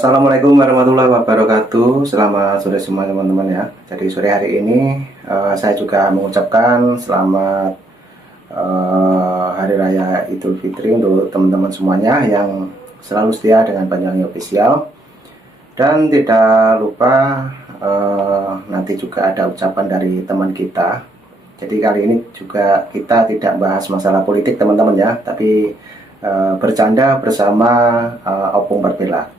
Assalamualaikum warahmatullahi wabarakatuh. Selamat sore semua teman-teman ya. Jadi sore hari ini saya juga mengucapkan selamat Hari Raya Idul Fitri untuk teman-teman semuanya yang selalu setia dengan Banyuwangi Official. Dan tidak lupa nanti juga ada ucapan dari teman kita. Jadi kali ini juga kita tidak bahas masalah politik teman-teman ya, tapi bercanda bersama Opung Berbelak.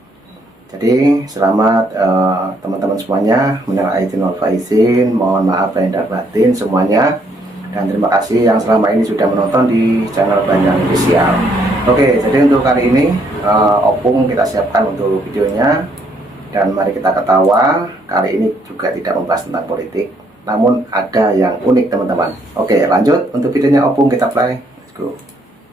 Jadi selamat teman-teman semuanya, minal aidin wal faizin, mohon maaf lahir dan batin semuanya, dan terima kasih yang selama ini sudah menonton di channel Banyuwangi Official. Oke, jadi untuk kali ini Opung kita siapkan untuk videonya, dan mari kita ketawa. Kali ini juga tidak membahas tentang politik, namun ada yang unik teman-teman. Oke, lanjut untuk videonya Opung, kita play, let's go.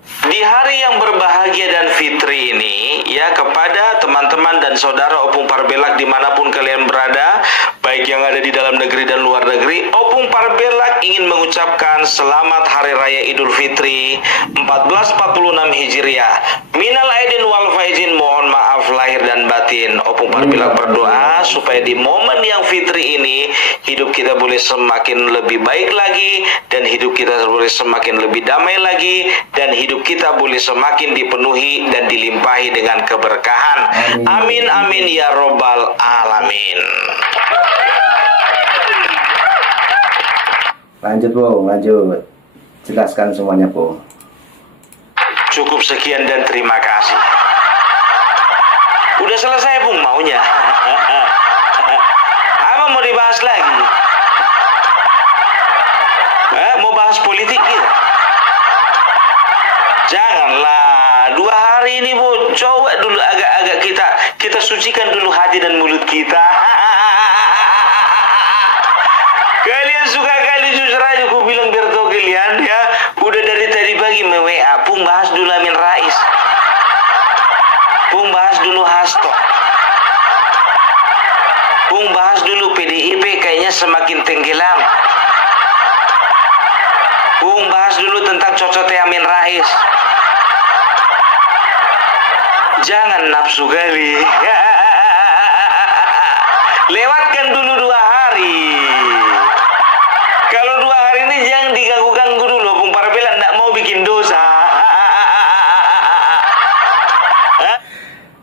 Di hari yang berbahagia dan fitri ini, ya, kepada teman-teman dan saudara Opung Parbelak dimanapun kalian berada, baik yang ada di dalam negeri dan luar negeri, Opung Parbelak ingin mengucapkan selamat Hari Raya Idul Fitri 1446 Hijriah. Minal aidin wal faizin, mohon maaf lahir dan batin. Opung Parbelak berdoa supaya di momen yang fitri ini hidup kita boleh semakin lebih baik lagi, dan hidup kita boleh semakin lebih damai lagi, dan hidup kita boleh semakin dipenuhi dan dilimpahi dengan keberkahan. Amin amin ya robbal alamin. Lanjut Bung, lanjut. Jelaskan semuanya Bung. Cukup sekian dan terima kasih. Udah selesai Bung maunya. Apa mau dibahas lagi? Mau bahas politik gitu? Janganlah, 2 hari ini Bu, coba dulu agak-agak kita sucikan dulu hati dan mulut kita. Kalian suka kali jujur aja, aku bilang biar tahu kalian ya. Udah dari tadi pagi WA, Pung bahas dulu Amin Rais, Pung bahas dulu Hasto, Pung bahas dulu PDIP kayaknya semakin tenggelam, Pung bahas dulu tentang cocotnya Amin Rais. Jangan nafsu kali. Lewatkan dulu 2 hari. Kalau 2 hari ini jangan diganggu-ganggu dulu. Opung Parbelak tidak mau bikin dosa.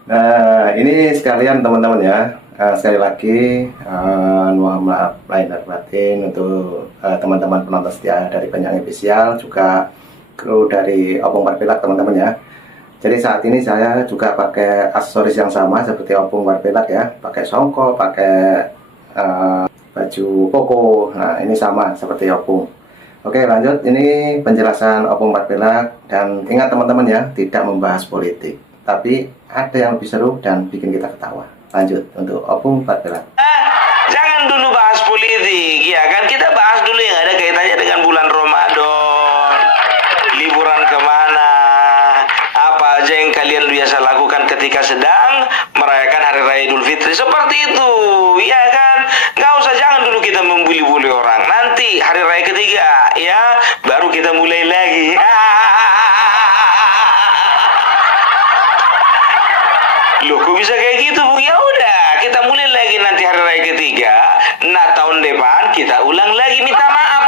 Nah, ini sekalian teman-teman ya. Sekali lagi mohon maaf lahir dan batin untuk teman-teman penonton setia dari Banyuwangi Official, juga kru dari Opung Parbelak teman-teman ya. Jadi saat ini saya juga pakai aksesoris yang sama seperti Opung Parbelak ya, pakai songkok, pakai baju koko. Nah, ini sama seperti Opung. Oke, lanjut. Ini penjelasan Opung Parbelak, dan ingat teman-teman ya, tidak membahas politik, tapi ada yang lebih seru dan bikin kita ketawa. Lanjut untuk Opung Parbelak. Jangan dulu bahas politik, ya kan? Kita bahas dulu yang ada kaitannya dengan bulan Ramadan. Liburan kemana? Apa aja yang kalian biasa lakukan ketika sedang merayakan Hari Raya Idul Fitri? Seperti itu, ya kan? Nggak usah, jangan dulu kita membuli-buli orang. Nanti Hari Raya ketiga, ya, baru kita mulai lagi. Loh, kok bisa kayak gitu, Bung? Ya udah, kita mulai lagi nanti Hari Raya ketiga. Nah, tahun depan kita ulang lagi, minta maaf.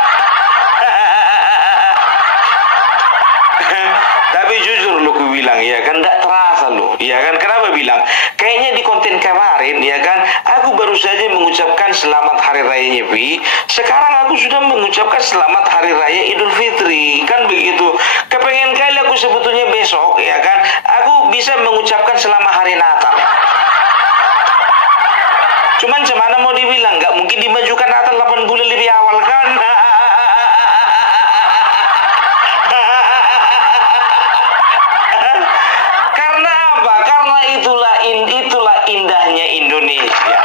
Tapi jujur lo, ku bilang ya kan, nggak terasa lo, ya kan? Kenapa bilang? Kayaknya di konten kemarin, ya kan, aku baru saja mengucapkan selamat Hari Raya Nyepi. Sekarang aku sudah mengucapkan selamat Hari Raya Idul Fitri, kan begitu? Kepengen kali aku sebetulnya besok, ya kan, aku bisa mengucapkan selamat Hari Natal. Cuman cemana mau dibilang, nggak mungkin dimajukan Natal 8 bulan lebih awal kan? Karena apa? Karena itulah indahnya Indonesia.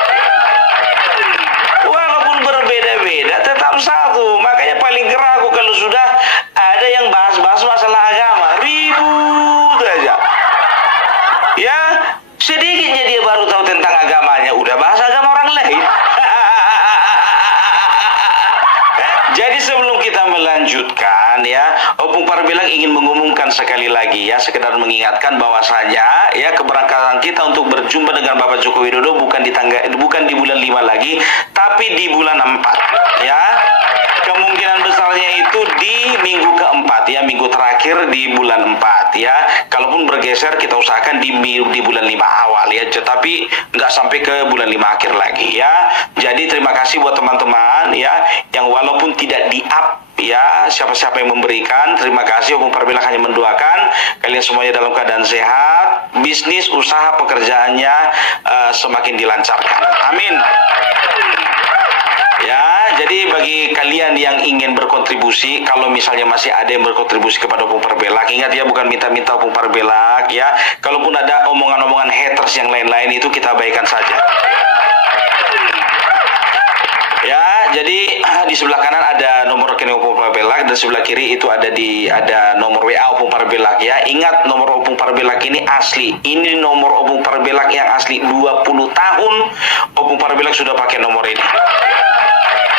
Walaupun berbeda-beda, tetap satu. Makanya paling gerah aku kalau sudah ada yang bahas-bahas masalah agama, ribut aja. Ya, sedikitnya dia baru tahu tentang agamanya, udah bahas agama orang lain. Jadi sebelum kita melanjutkan ya, Opung Parbelag ingin mengumumkan sekali lagi ya, sekedar mengingatkan bahwasanya ya keberangkatan kita untuk berjumpa dengan Bapak Joko Widodo bukan di bulan 5 lagi, tapi di bulan 4 ya. Kemungkinan besarnya itu di minggu keempat ya, minggu terakhir di bulan 4 ya. Kalaupun bergeser kita usahakan di bulan 5 awal ya, tetapi nggak sampai ke bulan 5 akhir lagi ya. Jadi terima kasih buat teman-teman ya yang walaupun tidak di-up ya, siapa-siapa yang memberikan, terima kasih. Opung Parbelag hanya mendoakan kalian semuanya dalam keadaan sehat, bisnis, usaha, pekerjaannya semakin dilancarkan. Amin. Ya, jadi bagi kalian yang ingin berkontribusi, kalau misalnya masih ada yang berkontribusi kepada Opung Parbelag, ingat ya, bukan minta-minta Opung Parbelag ya. Kalaupun ada omongan-omongan haters yang lain-lain itu kita abaikan saja. Ya, jadi di sebelah kanan ada nomor rekening Opung Parbelag dan sebelah kiri itu ada nomor WA Opung Parbelag ya. Ingat, nomor Opung Parbelag ini asli. Ini nomor Opung Parbelag yang asli. 20 tahun Opung Parbelag sudah pakai nomor ini.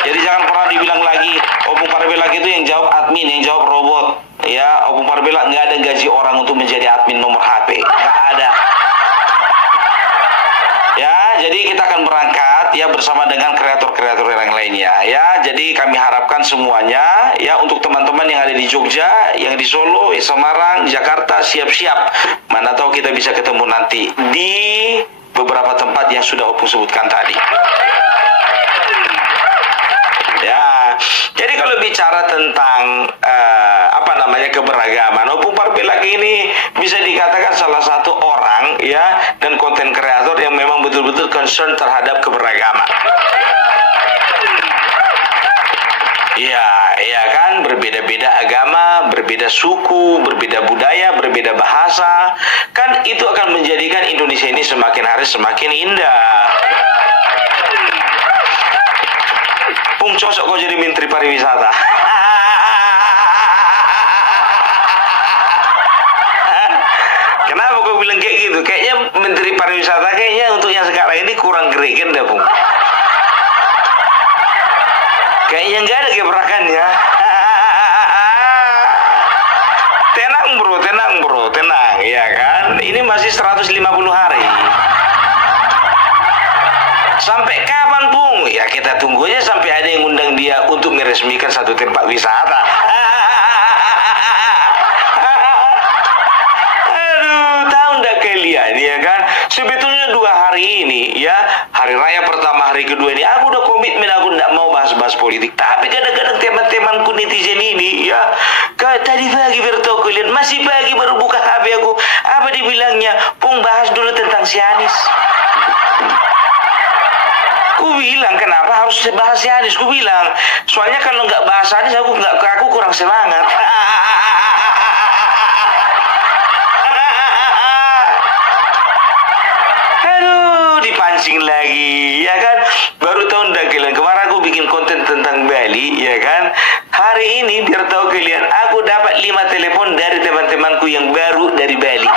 Jadi jangan pernah dibilang lagi Opung Parbelag itu yang jawab admin, yang jawab robot. Ya, Opung Parbelag nggak ada gaji orang untuk menjadi admin nomor HP. Nggak ada. Ya, jadi kita akan berangkat ya bersama dengan kreator-kreator yang lainnya ya. Jadi kami harapkan semuanya ya, untuk teman-teman yang ada di Jogja, yang di Solo, Semarang, Jakarta, siap-siap. Mana tahu kita bisa ketemu nanti di beberapa tempat yang sudah Opung sebutkan tadi. Ya, jadi kalau bicara tentang keberagaman, Opung Parbelag ini bisa dikatakan salah satu orang ya dan konten kreator yang memang betul-betul concern terhadap keberagaman. Iya kan, berbeda-beda agama, berbeda suku, berbeda budaya, berbeda bahasa, kan itu akan menjadikan Indonesia ini semakin hari semakin indah. Pung, cocok kau jadi Menteri Pariwisata. Kenapa kau bilang kayak gitu? Kayaknya Menteri Pariwisata kayaknya untuk yang sekarang ini kurang geregen dah, Pung. Kayaknya nggak ada gebrakannya. Tenang bro, ya kan? Ini masih 150 hari. Sampai kapan, Pung? Ya kita tunggu aja sampai ada yang undang dia untuk meresmikan satu tempat wisata. Aduh, tahu ndak kalian ya kan? Sebetulnya 2 hari ini ya, hari raya pertama, hari kedua ini aku udah komitmen, aku ndak mau bahas-bahas politik. Tapi kadang-kadang teman-temanku netizen ini ya, tadi pagi bertau kalian, masih pagi baru buka HP aku, apa dibilangnya? Pung, bahas dulu tentang si Anies. Ku bilang, kenapa harus bahas si Anies? Ku bilang, soalnya kalau nggak bahas Anies aku kurang semangat. Aduh, dipancing lagi, ya kan? Baru tahun kalian, kemarin aku bikin konten tentang Bali, ya kan? Hari ini biar tahu kalian, aku dapat 5 telepon dari teman-temanku yang baru dari Bali.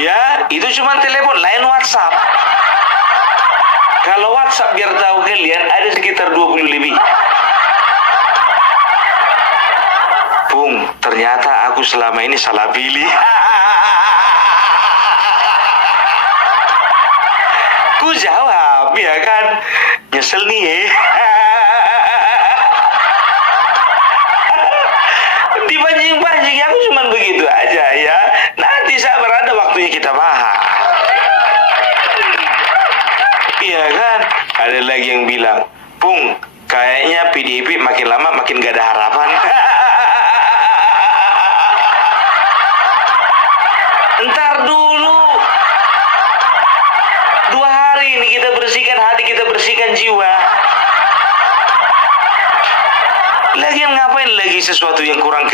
Ya, itu cuma telepon, lain WhatsApp. Kalau WhatsApp biar tahu kalian ada sekitar 20 lebih. Pung, ternyata aku selama ini salah pilih. Ku jawab, ya kan? Nyesel nih ya. Dipancing-pancing, aku cuma begitu aja ya. Nanti sabar, ada waktunya kita bahas. Iya kan? Ada lagi yang bilang, Pung, kayaknya PDIP makin lama makin gak ada harapan. Entar dulu. 2 hari ini kita bersihkan hati, kita bersihkan jiwa. Lagian ngapain lagi sesuatu yang kurang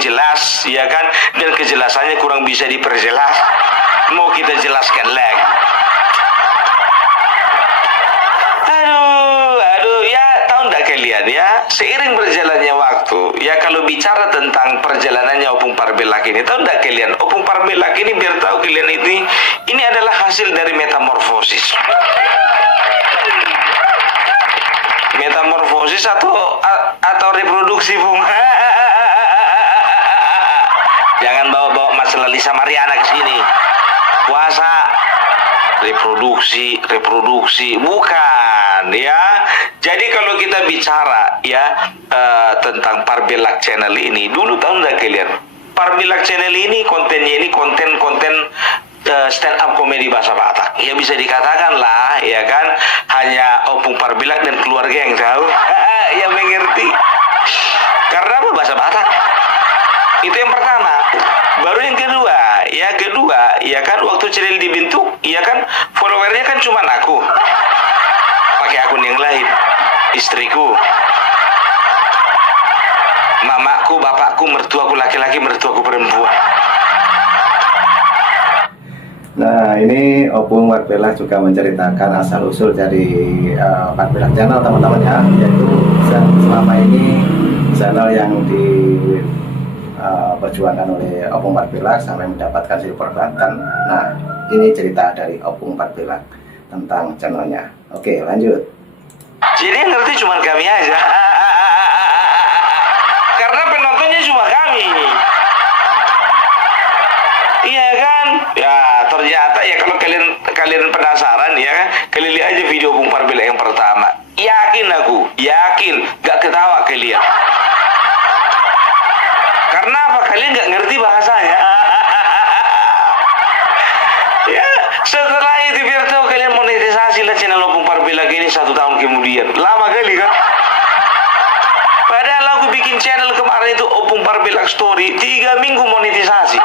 jelas, ya kan? Dan kejelasannya kurang bisa diperjelas. Mau kita jelaskan lagi. Aduh, ya tahu nggak kalian ya, seiring berjalannya waktu, ya kalau bicara tentang perjalanannya Opung Parbelag ini, tahu nggak kalian, Opung Parbelag ini biar tahu kalian ini adalah hasil dari metamorfosis. Metamorfosis atau reproduksi reproduksi, Bung. Jangan bawa-bawa masalah Lisa Mariana ke sini. Puasa, reproduksi, bukan ya. Jadi kalau kita bicara ya tentang Parbilak Channel ini, dulu tahu nggak kalian? Parbilak Channel ini kontennya ini konten stand up komedi bahasa Batak. Ya bisa dikatakan lah, ya kan, hanya Opung Parbilak dan keluarga yang tahu, yang mengerti. Karena apa? Bahasa Batak. Itu yang pertama. Baru yang kedua, ya kan, waktu channel dibentuk, ya kan, followernya kan cuma aku. Pakai akun yang lain, istriku, mamaku, bapakku, mertuaku laki-laki, mertuaku perempuan. Nah, ini Opung Parbilak juga menceritakan asal-usul dari Parbilak Channel, teman-teman ya, yaitu selama ini channel yang diperjuangkan oleh Opung Parbilak sampai mendapatkan silver button. Nah, ini cerita dari Opung Parbilak tentang channelnya. Oke, lanjut. Jadi yang ngerti cuma kami aja. Karena penontonnya cuma kami. Iya kan? Ya ternyata ya, kalau kalian penasaran ya, kalian lihat aja video Opung Parbilak yang pertama. Yakin aku, gak ketawa kalian. Karena apa? Kalian gak ngerti bahasanya. Ya, setelah itu biar tahu kalian monetisasi lah channel Opung Parbilak ini 1 tahun kemudian. Lama kali kan? Padahal aku bikin channel kemarin itu Opung Parbilak Story 3 minggu monetisasi.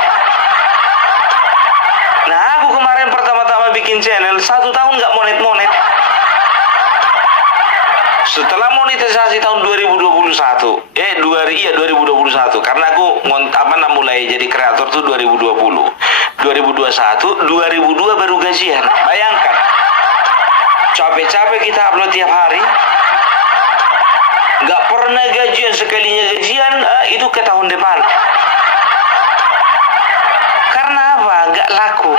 Nah, aku kemarin pertama-tama bikin channel 1 tahun gak monet. Setelah monetisasi tahun 2021, 2021, karena aku mulai jadi kreator tuh 2020, 2021, 2002 baru gajian. Bayangkan, capek-capek kita upload tiap hari, nggak pernah gajian, sekalinya gajian itu ke tahun depan. Karena apa? Nggak laku.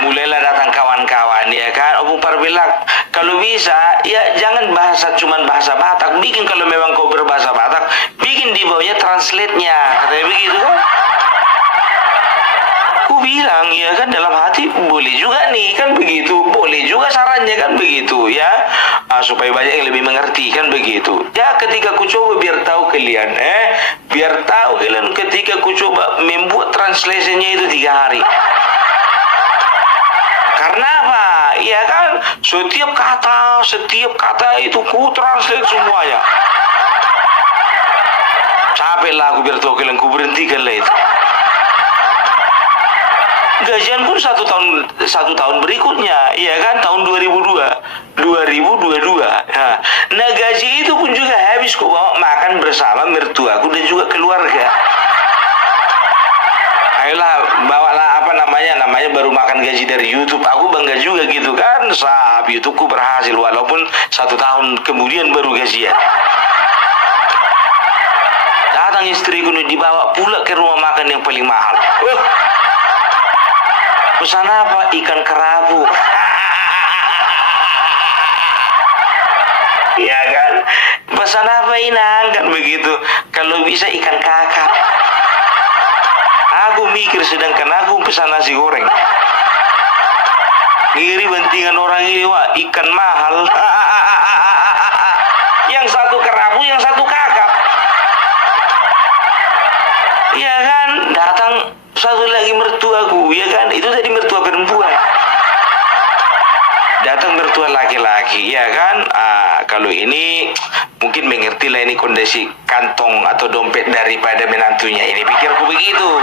Mulailah datang kawan-kawan, ya kan, Opung Parbilak, kalau bisa ya jangan cuman bahasa Batak, bikin, kalau memang kau berbahasa Batak, bikin di bawahnya translate-nya, katanya begitu kan. Aku bilang ya kan, dalam hati boleh juga nih kan begitu, boleh juga sarannya kan begitu ya, supaya banyak yang lebih mengerti kan begitu ya. Ketika ku coba biar tahu kalian ketika ku coba membuat translation-nya itu 3 hari. Karena apa? Iya kan, setiap kata itu ku translate semuanya. Capek lah aku biar tahu kalian, ku berhentikan lah itu. Gajian pun 1 tahun berikutnya, iya kan, tahun 2022. Nah, gaji itu pun juga habis ku bawa makan bersama mertuaku dan juga keluarga. Ayolah, bawalah namanya baru makan gaji dari YouTube. Aku bangga juga gitu kan, YouTubeku berhasil walaupun 1 tahun kemudian baru gajian. Datang istriku nih, dibawa pula ke rumah makan yang paling mahal. Pesan apa? Ikan kerapu. Iya kan? Pesan apa, Inang? Kan begitu. Kalau bisa ikan kakap. Aku mikir, sedangkan aku pesan nasi goreng. Ngiri bentingan orang ini, wah, ikan mahal. Yang satu kerapu, yang satu kakap. Iya kan? Datang satu lagi mertuaku, ya kan? Itu tadi mertua perempuan. Datang mertua laki-laki, ya kan? Kalau ini mungkin mengerti lah, ini kondisi kantong atau dompet daripada menantunya. Ini pikirku begitu.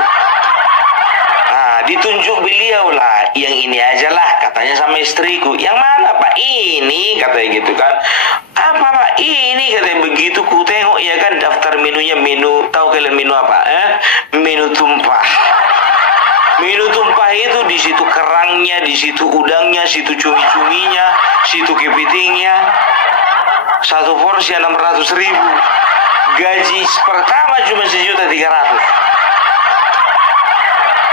Ditunjuk beliau lah, yang ini aja lah, katanya sama istriku. Yang mana Pak? Ini, katanya gitu kan. Apa Pak? Ini, katanya begitu. Ku tengok ya kan daftar menunya, tahu kalian menu apa? Menu tumpah. Menu tumpah itu di situ kerangnya, di situ udangnya, situ cumi-cuminya, situ kepitingnya. 1 porsi 600.000. Gaji pertama cuma 1.300.000.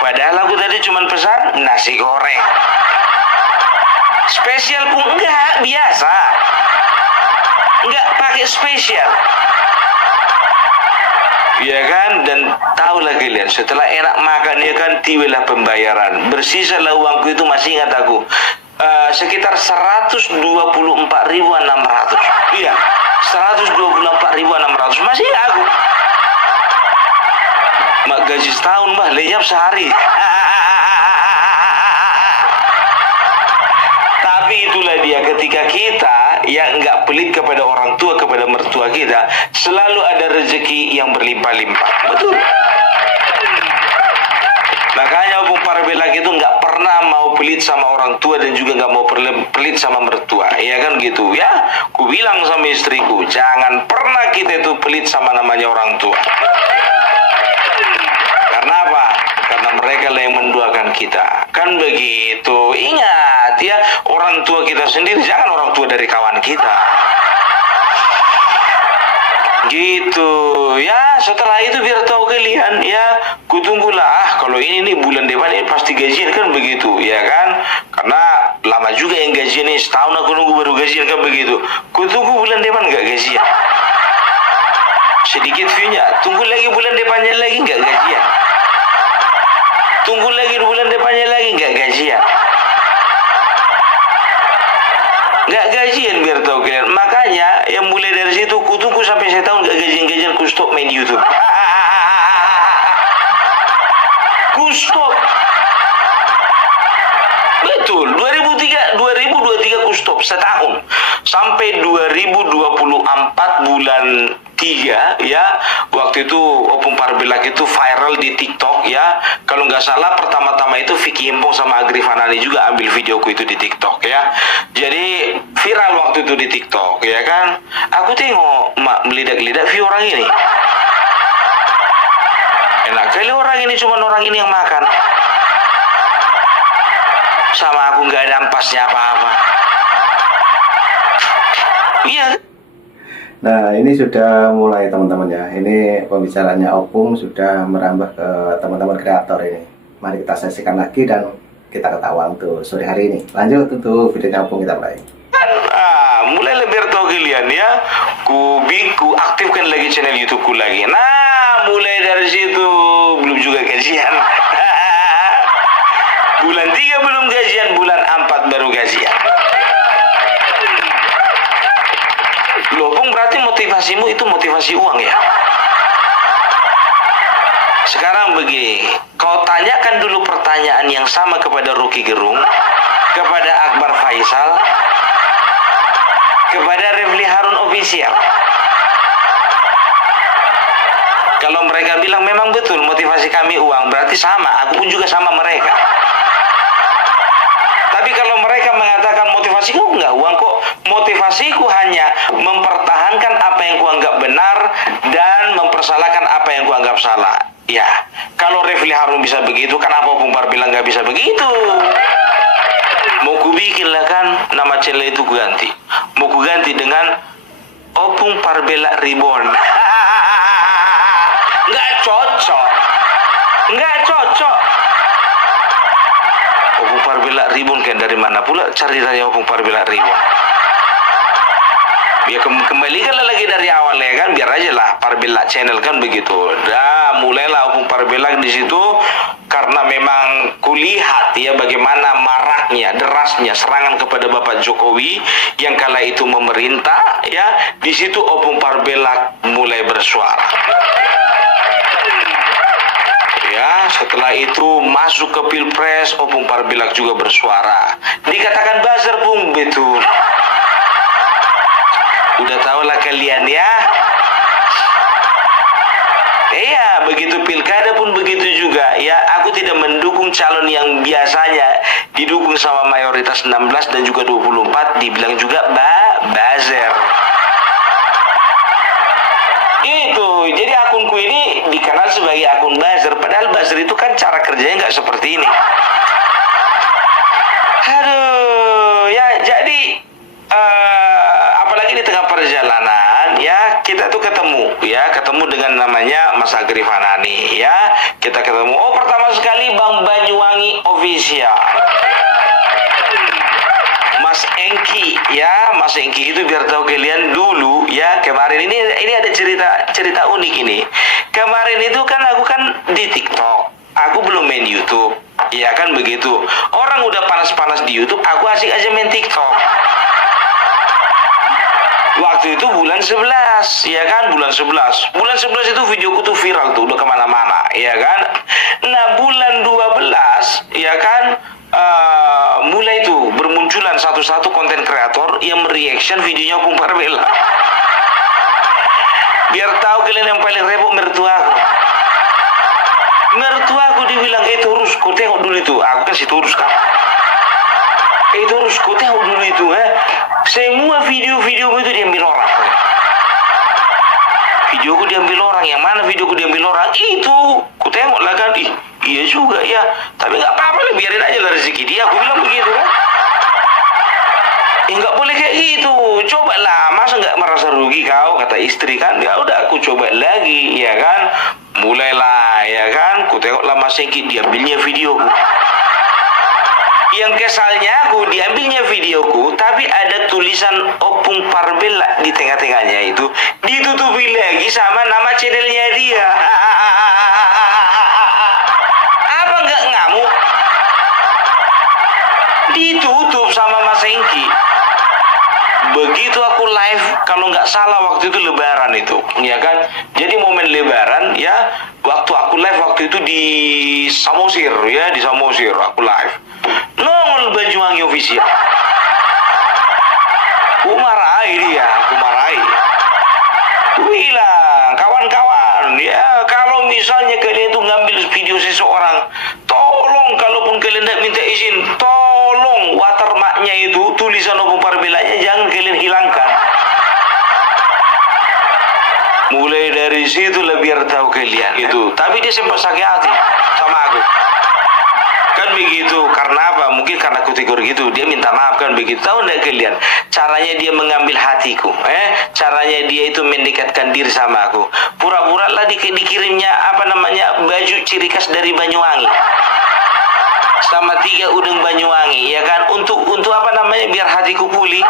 Padahal aku tadi cuma pesan nasi goreng. Spesial pun enggak, biasa. nggak pakai spesial. Ya kan, dan tahulah kalian setelah enak makan ya kan, tibalah pembayaran. Bersisalah uangku itu, masih ingat aku, sekitar 124.600. Iya, 124.600 masih ingat aku. Mak gaji setahun mah lenyap sehari. Tapi itulah dia, ketika kita yang nggak pelit kepada orang tua, kepada mertua kita, selalu ada rezeki yang berlimpah-limpah. Betul. Makanya Opung Parbelak itu nggak pernah mau pelit sama orang tua dan juga nggak mau pelit sama mertua, ya kan gitu ya. Ku bilang sama istriku, jangan pernah kita itu pelit sama namanya orang tua. Karena apa? Karena mereka lah yang menduakan kita. Kan begitu. Ingat ya, orang tua kita sendiri, jangan orang tua dari kawan kita. Gitu ya. Setelah itu biar tahu kalian ya, kutunggulah kalau ini nih bulan depan ini pasti gajian, kan begitu ya kan. Karena lama juga yang gajian nih, setahun aku nunggu baru gajian, kan begitu. Kutunggu bulan depan nggak gajian, sedikit view-nya. Tunggu lagi bulan depannya lagi nggak gajian. Tunggu lagi bulan depannya lagi nggak gajian. Nggak gajian biar tahu kalian. Makanya yang mulai dari situ kutunggu sampai saya tahu nggak gajian, ku stop main YouTube. Ku stop. Betul, 2023 ku stop setahun. Sampai 2024 bulan 3 ya. Waktu itu Opung Parbelak itu viral di TikTok ya. Kalau nggak salah pertama-tama itu Vicky Impong sama Agri Fanani juga ambil videoku itu di TikTok ya. Jadi viral waktu itu di TikTok ya kan. Aku tengok melidak-lidak view orang ini. Enak kali orang ini, cuma orang ini yang makan. Sama aku nggak ada ampasnya apa-apa. Iya. Nah, ini sudah mulai teman-teman ya. Ini pembicaraannya Opung sudah merambah ke teman-teman kreator ini. Mari kita saksikan lagi dan kita ketawa untuk sore hari ini. Lanjut untuk videonya Opung, kita mulai. Mulai lebih tahu kalian ya. Ku aktifkan lagi channel YouTubeku lagi. Nah, mulai dari situ belum juga gajian. Bulan 3 belum gajian, bulan 4 baru gajian. Loh, Opung, berarti motivasimu itu motivasi uang ya? Sekarang begini, kau tanyakan dulu pertanyaan yang sama kepada Rocky Gerung, kepada Akbar Faisal, kepada Refli Harun Official. Kalau mereka bilang memang betul motivasi kami uang, berarti sama, aku pun juga sama mereka. Tapi kalau mereka mengatakan motivasiku enggak uang kok, motivasiku hanya mempertahankan apa yang kuanggap benar dan mempersalahkan apa yang kuanggap salah. Ya, kalau Refli Harun bisa begitu, kenapa Opung Parbelak nggak bisa begitu? Mau ku bikin lah kan, nama channel itu ku ganti. Mau ku ganti dengan Opung Parbelak Reborn. Nggak cocok. Nggak cocok. Opung Parbelak Reborn kan dari mana pula ceritanya Opung Parbelak Reborn? Ya kembalikanlah lagi dari awal ya kan, biar aja lah Parbelak channel kan begitu. Dah mulailah Opung Parbelak di situ karena memang kulihat ya bagaimana maraknya, derasnya serangan kepada Bapak Jokowi yang kala itu memerintah ya. Di situ Opung Parbelak mulai bersuara. Ya, setelah itu masuk ke Pilpres, Opung Parbelak juga bersuara. Dikatakan buzzer, Bung, betul. Udah tahulah kalian ya. Iya, begitu pilkada pun begitu juga. Ya, aku tidak mendukung calon yang biasanya didukung sama mayoritas 16 dan juga 24, dibilang juga buzzer. Itu, jadi akunku ini dikenal sebagai akun buzzer. Padahal buzzer itu kan cara kerjanya nggak seperti ini. Aduh, ya jadi apalagi di tengah perjalanan ya kita tuh ketemu dengan namanya Mas Agri Fanani ya. Kita ketemu, oh pertama sekali Bang Banyuwangi Official. Mas Engki ya. Mas Engki itu biar tahu kalian dulu ya, kemarin ini ada cerita unik ini. Kemarin itu kan aku kan di TikTok, aku belum main YouTube. Ya kan begitu. Orang udah panas-panas di YouTube, aku asik aja main TikTok. Waktu itu bulan 11, ya kan, bulan 11. Bulan 11 itu videoku tuh viral tuh, udah kemana-mana, ya kan. Nah, bulan 12, ya kan, mulai tuh bermunculan satu-satu konten kreator yang mereaction videonya Opung Parbela. Biar tahu kalian yang paling repot mertuaku. Mertuaku dibilang, Turus, kau tengok dulu itu. Aku kan si Turus kan. Turus, kau tengok dulu itu, semua video-video itu diambil orang. Videoku diambil orang. Yang mana videoku diambil orang? Itu, ku tengok lah kan. Iya juga ya. Tapi nggak apa-apa lah, biarin aja lah rezeki dia. Aku bilang begitu kan. Nggak boleh kayak gitu. Coba lah, masa nggak merasa rugi kau? Kata istri kan. Ya udah, aku coba lagi, ya kan. Mulailah, ya kan. Ku tengok lah Mas Engki diambilnya videoku. Yang kesalnya aku diambilnya videoku, tapi ada tulisan Opung Parbela di tengah-tengahnya itu, ditutupi lagi sama nama channelnya dia. Apa nggak ngamuk? Ditutup sama Mas Engki. Begitu aku live, kalau nggak salah waktu itu Lebaran itu, ya kan? Jadi momen Lebaran ya, waktu aku live waktu itu di Samosir ya, di Samosir aku live. Nongol Banyuwangi official. Aku marahi dia, aku marahi. Aku bilang, kawan-kawan, ya kalau misalnya kalian itu ngambil video seseorang, tolong kalaupun kalian tidak minta izin, tolong watermarknya itu, tulisan Opung Parbelanya jangan kalian hilangkan. Mulai dari situ lah biar tahu kalian itu. Tapi dia sempat sakit hati sama aku. Kan begitu, karena apa? Mungkin karena aku tegur gitu, dia minta maaf kan begitu. Tahu enggak kalian? Caranya dia mengambil hatiku, caranya dia itu mendekatkan diri sama aku. Pura-pura lah dikirimnya apa namanya, baju ciri khas dari Banyuwangi. Sama 3 udeng Banyuwangi, ya kan? Untuk apa namanya? Biar hatiku pulih.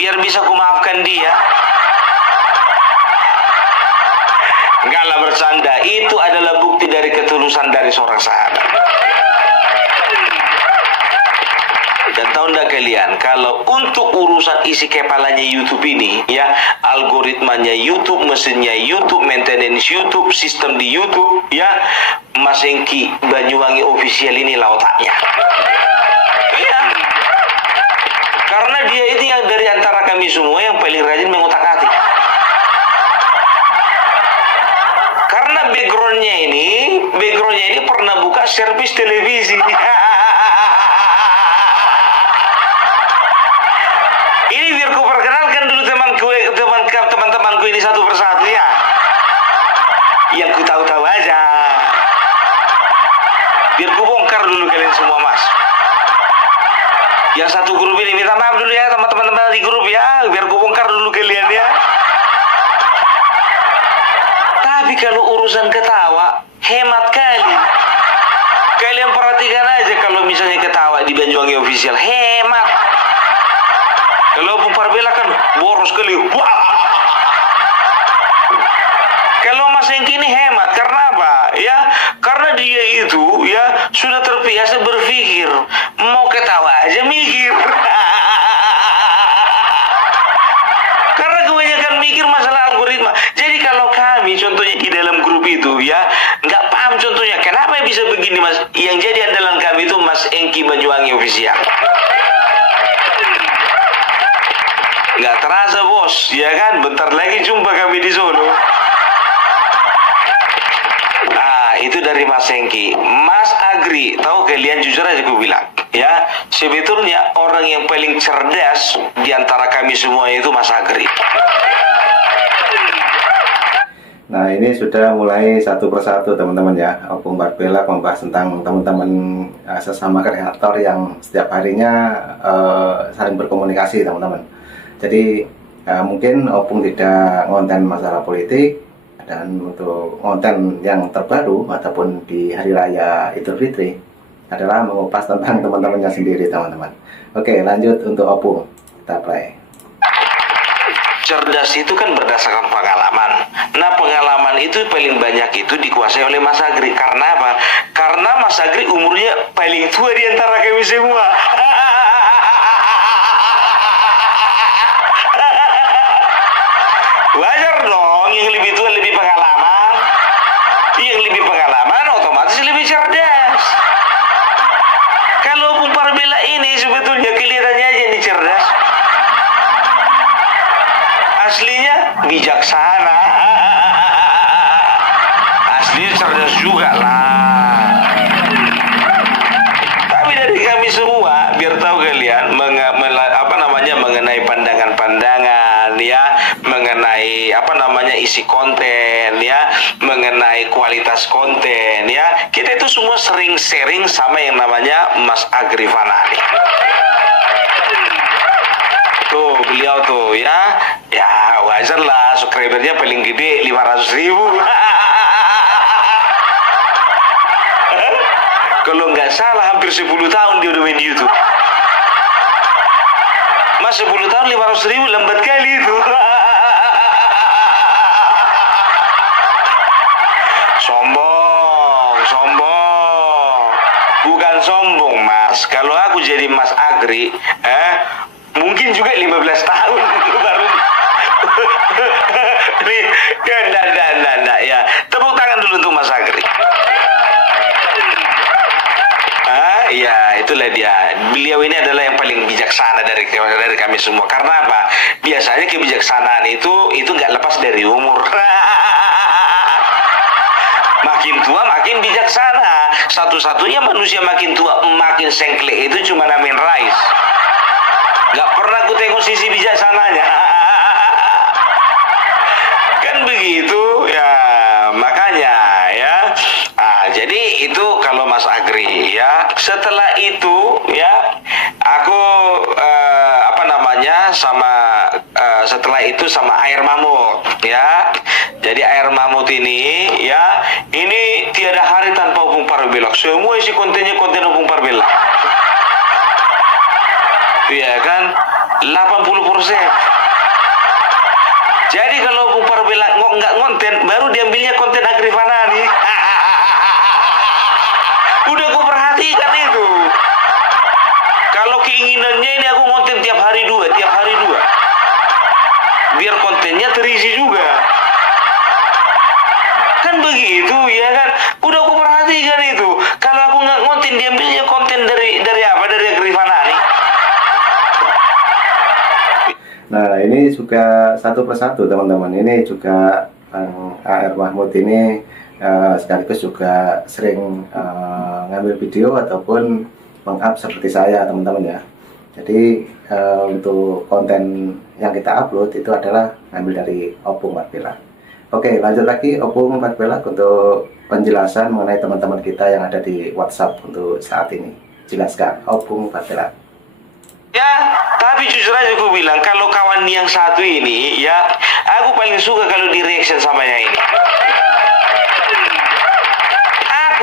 Biar bisa ku maafkan dia. Enggak lah, bercanda. Itu adalah bukti dari ketulusan dari seorang sahabat. Dan tahu enggak kalian, kalau untuk urusan isi kepalanya YouTube ini, ya, algoritmanya YouTube, mesinnya YouTube, maintenance YouTube, sistem di YouTube, ya, Mas Engki Banyuwangi official ini lah otaknya. Iya. Karena dia itu yang dari antara kami semua yang paling rajin mengotak-atik. Karena backgroundnya ini pernah buka servis televisi. Ini biar ku perkenalkan dulu teman-temanku ini satu persatu ya. Yang ku tahu-tahu aja. Biar ku bongkar dulu kalian semua, Mas. Yang satu grup ini minta maaf dulu ya teman-teman di grup ya, biar ku bongkar dulu kalian ya. Tapi kalau urusan ketawa, hemat kali. Kalian perhatikan aja kalau misalnya ketawa di Banyuwangi official, hemat. Kalau Opung Parbela kan boros kali. Wah. Kalau Mas Engki ini hemat, karena apa? Ya, karena dia itu ya sudah terbiasa berpikir, mau ketawa aja mikir. Karena kebanyakan mikir masalah algoritma. Jadi kalau kami contohnya di dalam grup itu ya nggak paham contohnya kenapa bisa begini, Mas. Yang jadi andalan kami itu Mas Engki Banyuwangi official. Nggak terasa, bos, ya kan? Bentar lagi jumpa kami di Solo. Nah, itu dari Mas Engki. Mas Agri, tahu kalian, jujur aja gue bilang, ya, sebetulnya orang yang paling cerdas di antara kami semua itu Mas Agri. Nah, ini sudah mulai satu persatu teman-teman ya. Opung Parbela membahas tentang teman-teman sesama kreator yang setiap harinya saling berkomunikasi teman-teman. Jadi mungkin Opung tidak ngonten masalah politik, dan untuk konten yang terbaru ataupun di Hari Raya Idul Fitri adalah mengupas tentang teman-temannya sendiri, teman-teman. Oke, lanjut untuk Opung. Kita play. Cerdas itu kan berdasarkan pengalaman. Nah, pengalaman itu paling banyak itu dikuasai oleh Mas Agri. Karena apa? Karena Mas Agri umurnya paling tua di antara kami semua. Wajar dong, yang lebih tua lebih pengalaman. Yang lebih pengalaman otomatis lebih cerdas. Kalau Opung Parbela ini sebetulnya kelihatannya aja ini cerdas. Aslinya bijaksana. Aslinya cerdas juga lah. Tapi dari kami semua, biar tahu kalian mengenai pandangan-pandangan ya, mengenai isi konten ya, mengenai kualitas konten ya. Kita itu semua sering sharing sama yang namanya Mas Agri Fanani. Tuh beliau tuh ya wajar lah, subscribernya paling gede 500.000. Kalau nggak salah hampir 10 tahun dia udah main YouTube. Mas 10 tahun 500.000 lambat kali itu. Sombong. Bukan sombong, Mas. Kalau aku jadi Mas Agri, mungkin juga 15 tahun baru. Nah, ya. Tepuk tangan dulu untuk Mas Agri. Ya, itulah dia. Beliau ini adalah yang paling bijaksana dari kami semua. Karena apa? Biasanya kebijaksanaan itu nggak lepas dari umur. Makin tua makin bijaksana. Satu-satunya manusia makin tua makin sengklek itu cuma Amin Rais. Nggak pernah aku tengok sisi bijaksananya. Kan begitu ya, makanya ya. Jadi itu kalau Mas Agri ya. Setelah itu ya, aku setelah itu sama Air Mamut ya. Jadi Air Mamut ini ya, ini tiada hari tanpa Opung Parbelak. Semua isi kontennya konten Opung Parbelak. Iya kan, 80%. Jadi kalau Opung Parbelak nggak konten, baru diambilnya konten Agri Fanani. Udah aku perhatikan itu. Kalau keinginannya ini aku konten tiap hari dua. Biar kontennya terisi juga. Kan begitu ya kan. Udah aku perhatikan itu. Kalau aku nggak konten, diambilnya konten dari apa? Dari Agri Fanani. Nah, ini juga satu persatu, teman-teman. Ini juga AR Mahmud ini sekaligus juga sering ngambil video ataupun meng-up seperti saya, teman-teman ya. Jadi untuk konten yang kita upload itu adalah ngambil dari Opung Parbelak. Oke, lanjut lagi Opung Parbelak untuk penjelasan mengenai teman-teman kita yang ada di WhatsApp untuk saat ini. Jelaskan Opung Parbelak. Ya, tapi jujur aja aku bilang, kalau kawan yang satu ini ya, aku paling suka kalau di reaction samanya ini.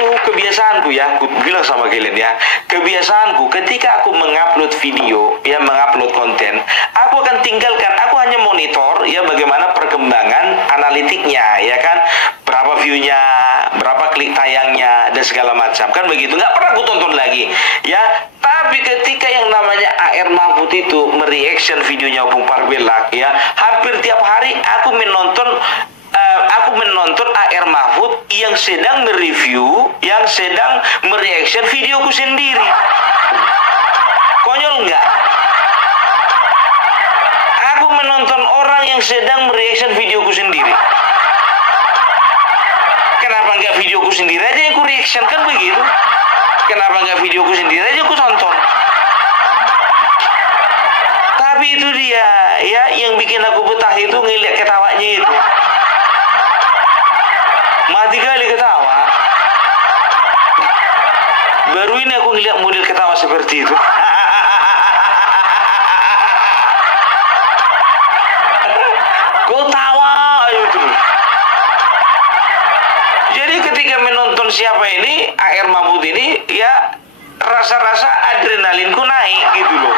Kebiasaanku ya, aku bilang sama kalian ya, kebiasaanku ketika aku mengupload video ya, mengupload konten, aku akan tinggalkan, aku hanya monitor ya bagaimana perkembangan analitiknya ya kan, berapa view-nya, berapa klik tayangnya dan segala macam, kan begitu. Nggak pernah aku tonton lagi ya. Tapi ketika yang namanya AR Mahmud itu mereaction videonya Opung Parbelak ya, hampir tiap hari aku menonton AR Mahmud yang sedang mereview, yang sedang mereaction videoku sendiri. Konyol nggak? Aku menonton orang yang sedang mereaction videoku sendiri. Kenapa nggak videoku sendiri aja yang aku reaction, kan begitu? Kenapa nggak videoku sendiri aja aku tonton? Tapi itu dia ya, yang bikin aku betah itu ngeliat ketawanya itu. Mati kali ketawa. Baru ini aku ngeliat model ketawa seperti itu. Kau tawa ayo terus. Jadi ketika menonton siapa ini, AR Mahmud ini ya, rasa-rasa adrenalinku naik gitu loh.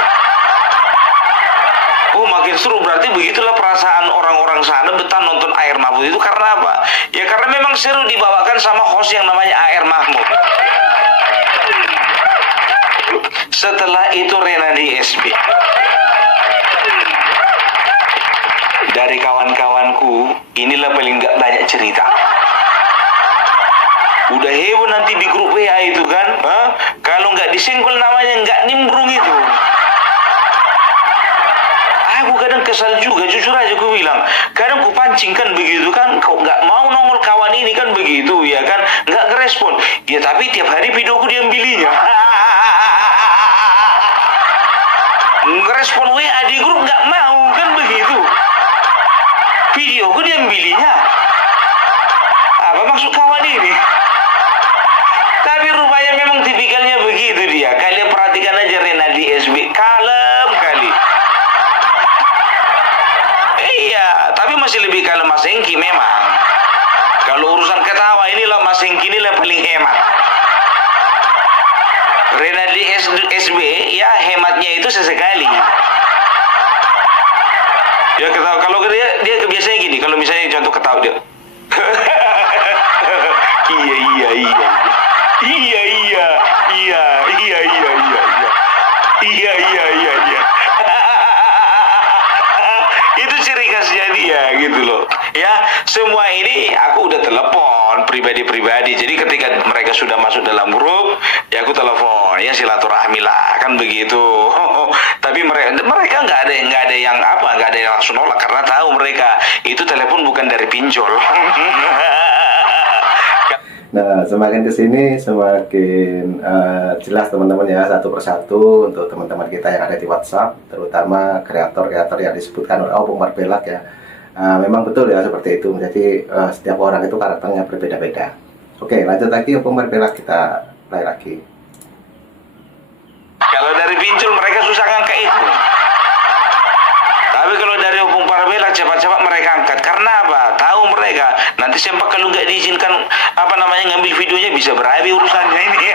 Oh, makin seru. Berarti begitulah perasaan orang-orang sana betah nonton Air Mahmud itu karena apa? Ya karena memang seru dibawakan sama host yang namanya Air Mahmud. Setelah itu Renadi SB. Dari kawan-kawanku, inilah paling gak banyak cerita. Udah heboh nanti di grup WA itu kan. Kalau nggak disenggol namanya nggak nimbrung itu. Aku kadang kesal juga, jujur aja aku bilang. Kadang ku pancing kan begitu kan, kau nggak mau nongol kawan ini kan begitu ya kan, nggak ngerespon. Ya tapi tiap hari videoku diambilinya. Ngerespon WA di grup nggak mau kan begitu. Videoku diambilinya. Apa maksud kawan ini? Tapi rupanya memang tipikalnya begitu dia. Kalian perhatikan aja Renadi SB, kalem kali. Iya, tapi masih lebih kalem Mas Hengki memang. Kalau urusan ketawa inilah Mas Hengki inilah paling hemat. Renadi SB ya hematnya itu sesekali. Ya ketawa, kalau dia kebiasaan gini, kalau misalnya contoh ketawa dia. Iya. Itu ciri khasnya dia gitu loh. Ya, semua ini aku udah telepon pribadi-pribadi. Jadi ketika mereka sudah masuk dalam grup, ya aku telepon, ya silaturahmi lah, kan begitu. Tapi mereka nggak ada yang langsung nolak karena tahu mereka itu telepon bukan dari pinjol. Nah, semakin kesini semakin jelas teman-teman ya, satu persatu untuk teman-teman kita yang ada di WhatsApp, terutama kreator-kreator yang disebutkan oleh Opung Parbelak ya. Memang betul ya seperti itu. Jadi setiap orang itu karakternya berbeda-beda. Oke, lanjut lagi Opung Parbelak, kita play lagi. Kalau dari pinjol mereka susah ngangkat itu. Tapi kalau dari Opung Parbelak cepat-cepat mereka angkat. Karena apa? Tahu mereka nanti sempat kalau nggak diizinkan ngambil videonya bisa berabe urusannya ini.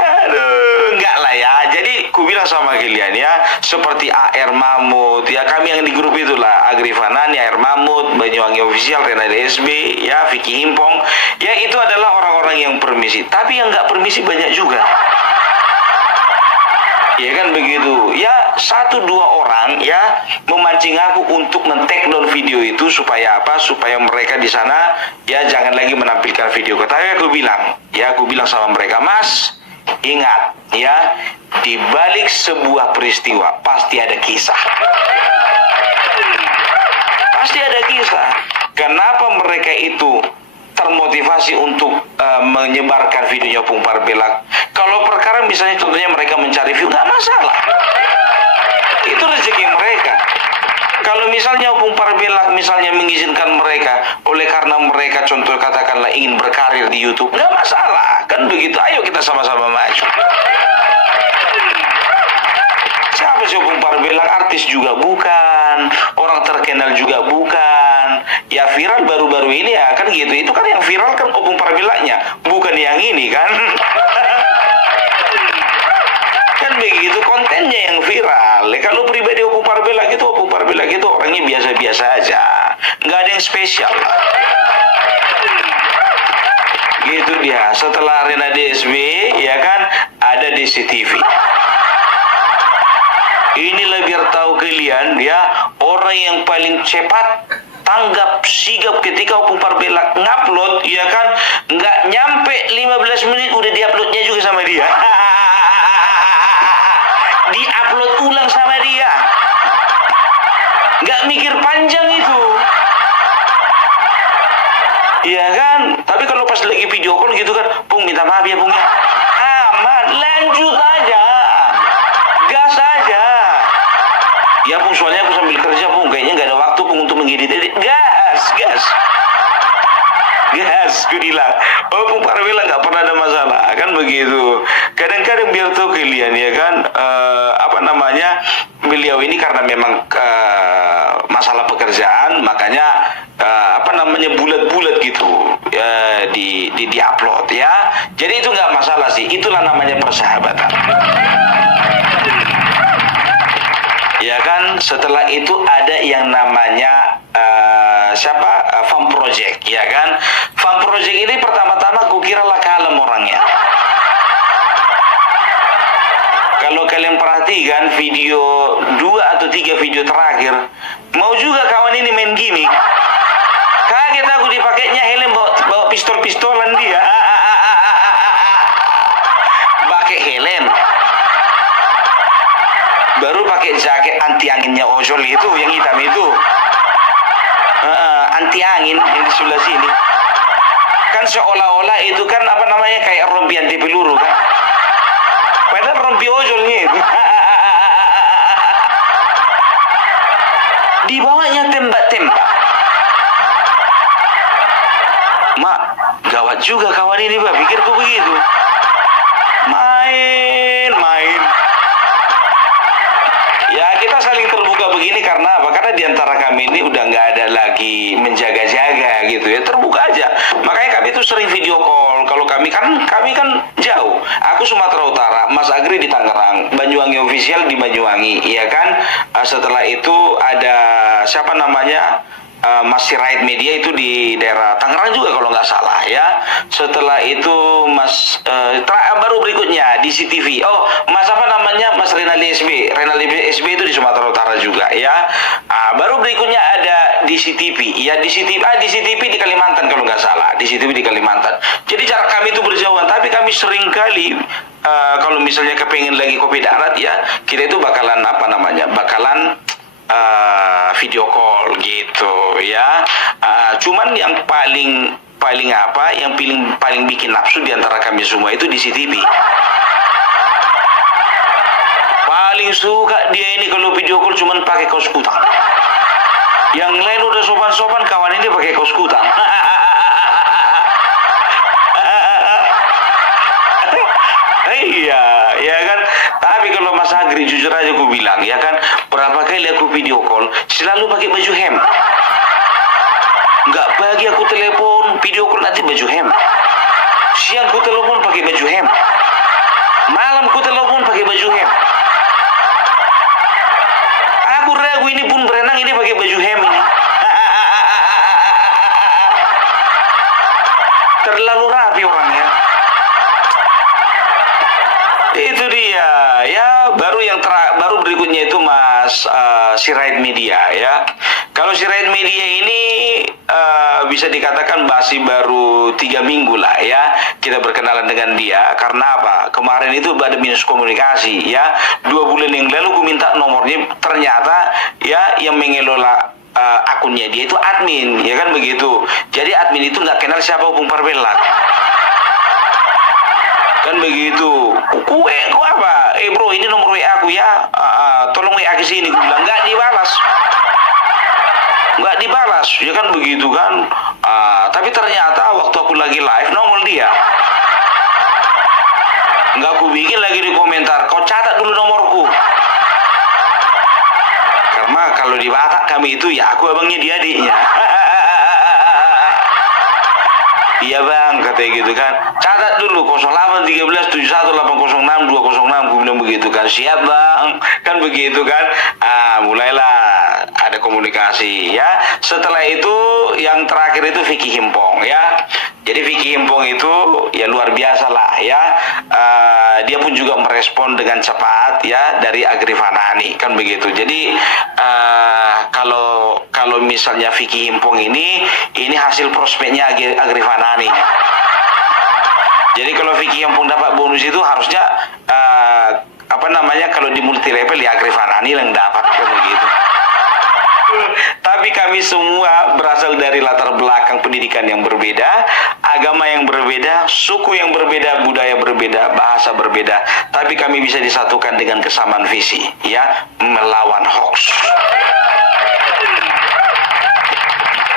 Aduh, enggak lah ya. Jadi ku bilang sama kalian ya, seperti Air Mahmud ya, kami yang di grup itulah, Agri Fanani, Air Mahmud, Banyuwangi Official, Renadi SB, ya Vicky Himpong, ya itu adalah orang-orang yang permisi. Tapi yang nggak permisi banyak juga. Ya kan begitu. Ya 1-2 orang ya memancing aku untuk men-take down video itu supaya apa? Supaya mereka di sana ya jangan lagi menampilkan video. Tapi aku bilang sama mereka, Mas, ingat ya, di balik sebuah peristiwa pasti ada kisah. Pasti ada kisah. Kenapa mereka itu termotivasi untuk menyebarkan videonya Opung Parbelak? Kalau perkara misalnya contohnya mereka mencari view, nggak masalah, itu rezeki mereka. Kalau misalnya Opung Parbelak misalnya mengizinkan mereka oleh karena mereka contoh katakanlah ingin berkarir di YouTube, nggak masalah, kan begitu. Ayo kita sama-sama maju. Siapa sih Opung Parbelak? Artis juga bukan, orang terkenal juga bukan. Ya viral baru-baru ini ya kan gitu. Itu kan yang viral kan Opung Parbelaknya, bukan yang ini kan. Kan begitu, kontennya yang viral. Kalau pribadi Opung Parbelak itu orangnya biasa-biasa aja, nggak ada yang spesial. Gitu dia. Setelah Renadi SB ya kan ada DCTV. Inilah biar tahu kalian ya, orang yang paling cepat tanggap sigap ketika Opung Parbelak ngupload ya kan, nggak nyampe 15 menit udah diuploadnya juga sama dia. Diupload ulang sama dia, nggak mikir panjang itu. Iya kan? Tapi kalau pas lagi video call gitu kan, Pung minta maaf ya Pung ya. Aman, lanjut aja. Gas aja. Ya Pung, soalnya aku sambil kerja Pung, kayaknya nggak ada waktu Pung untuk mengedit. Gas. Gue bilang, Opung Parbelak nggak pernah ada masalah, kan begitu. Kadang-kadang biar tahu kalian ya kan, beliau ini karena memang masalah pekerjaan, makanya bulat-bulat gitu ya di di upload ya. Jadi itu nggak masalah sih, itulah namanya persahabatan. Ya kan, setelah itu ada yang namanya farm project, ya kan. Farm project ini pertama-tama kukira lah kalem orangnya. Kalau kalian perhatikan video 2 atau 3 video terakhir, mau juga kawan ini main gimmick. Kaget aku dipakainya helm, bawa pistol-pistolan dia. Pakai helm. Baru pakai jaket anti anginnya ojol itu, yang hitam itu. Anti angin yang di sebelah sini. Kan seolah-olah itu kan apa namanya kayak rompi anti peluru kan. Padahal rompi ojolnya itu. Di bawahnya tembak-tembak. Mak, gawat juga kawan ini, Pak. Pikirku begitu. Main. Ya, kita saling terbuka begini karena apa? Karena diantara kami ini udah nggak ada lagi menjaga-jaga gitu ya. Terbuka aja. Makanya kami itu sering video call. Kalau kami kan jauh. Aku Sumatera Utara, Mas Agri di Tangerang, Banyuwangi Official di Banyuwangi, iya kan? Setelah itu ada siapa namanya? Mas Sirait Media itu di daerah Tangerang juga kalau nggak salah ya. Setelah itu baru berikutnya di CTV. Oh, Mas apa namanya? Mas Renaldi SB itu di Sumatera Utara juga ya. Baru berikutnya ada di CTV. Ya di CTV di Kalimantan kalau nggak salah. Di CTV di Kalimantan. Jadi jarak kami itu berjauhan, tapi kami sering kali kalau misalnya kepengen lagi kopi darat ya, kita itu bakalan video call gitu ya. Cuman yang paling bikin nafsu diantara kami semua itu di CCTV. Paling suka dia ini kalau video call cuman pakai kaos kutang. Yang lain udah sopan-sopan, kawan ini pakai kaos kutang. Iya, ya kan. Tapi kalau Mas Agri jujur aja aku bilang, ya kan, berapa kali aku video call selalu pakai baju hem. Nggak pagi aku telepon video call nanti baju hem. Siang aku telepon pakai baju hem. Malam aku telepon pakai baju hem. Aku ragu ini pun berenang ini pakai baju hem ini. Terlalu rapi orangnya. Itu dia ya. Baru berikutnya itu Mas Sirait Media ya. Kalau Sirait Media ini bisa dikatakan masih baru 3 minggu lah ya kita berkenalan dengan dia. Karena apa? Kemarin itu ada minus komunikasi ya. 2 bulan yang lalu gue minta nomornya, ternyata ya yang mengelola akunnya dia itu admin, ya kan begitu. Jadi admin itu nggak kenal siapa Opung Parbelak. Kan begitu. Kue apa? Bro, ini nomor WA aku ya. Tolong WA ke sini. Gue bilang nggak dibalas. Ya kan begitu kan. Tapi ternyata waktu aku lagi live nongol dia. Nggak aku bikin lagi di komentar. Kau catat dulu nomorku. Karena kalau di Batak kami itu ya aku abangnya dia adiknya. Iya bang, katanya gitu kan. Catat dulu 081371806206. Gue bilang begitu kan. Siap bang, kan begitu kan. Mulailah ada komunikasi ya. Setelah itu yang terakhir itu Vicky Himpong ya. Jadi Vicky Himpong itu ya luar biasa lah ya. Dia pun juga merespon dengan cepat ya dari Agri Fanani kan begitu. Jadi kalau misalnya Vicky Himpong ini hasil prospeknya Agri Fanani. Jadi kalau Vicky Himpong dapat bonus itu harusnya kalau di multi level ya Agri Fanani yang dapat kan begitu. Tapi kami semua berasal dari latar belakang pendidikan yang berbeda, agama yang berbeda, suku yang berbeda, budaya berbeda, bahasa berbeda. Tapi kami bisa disatukan dengan kesamaan visi, ya, melawan hoax.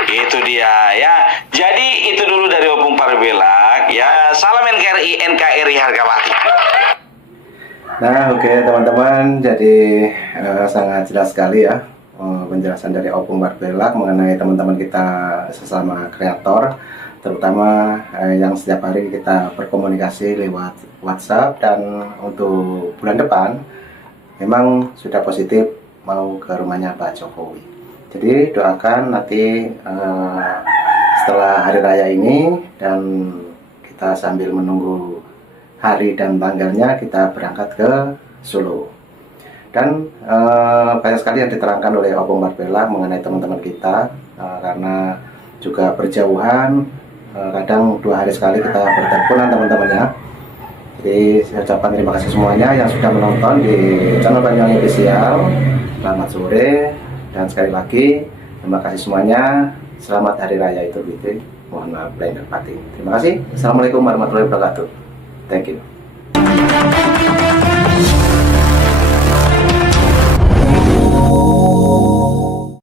Itu dia, ya. Jadi itu dulu dari Opung Parbelak, ya. Salam NKRI harga mati. Nah, oke teman-teman, jadi sangat jelas sekali ya penjelasan dari Opung Parbelak mengenai teman-teman kita sesama kreator. terutama yang setiap hari kita berkomunikasi lewat WhatsApp, dan untuk bulan depan memang sudah positif mau ke rumahnya Pak Jokowi. Jadi doakan nanti setelah hari raya ini dan kita sambil menunggu hari dan tanggalnya kita berangkat ke Solo. Dan banyak sekali yang diterangkan oleh Opung Barbella mengenai teman-teman kita, karena juga berjauhan, kadang 2 hari sekali kita berteleponan teman-temannya. Jadi saya ucapkan terima kasih semuanya yang sudah menonton di channel Banyuwangi Official. Selamat sore, dan sekali lagi terima kasih semuanya. Selamat Hari Raya Idul Fitri. Mohon maaf lahir dan batin. Terima kasih. Assalamualaikum warahmatullahi wabarakatuh. Thank you.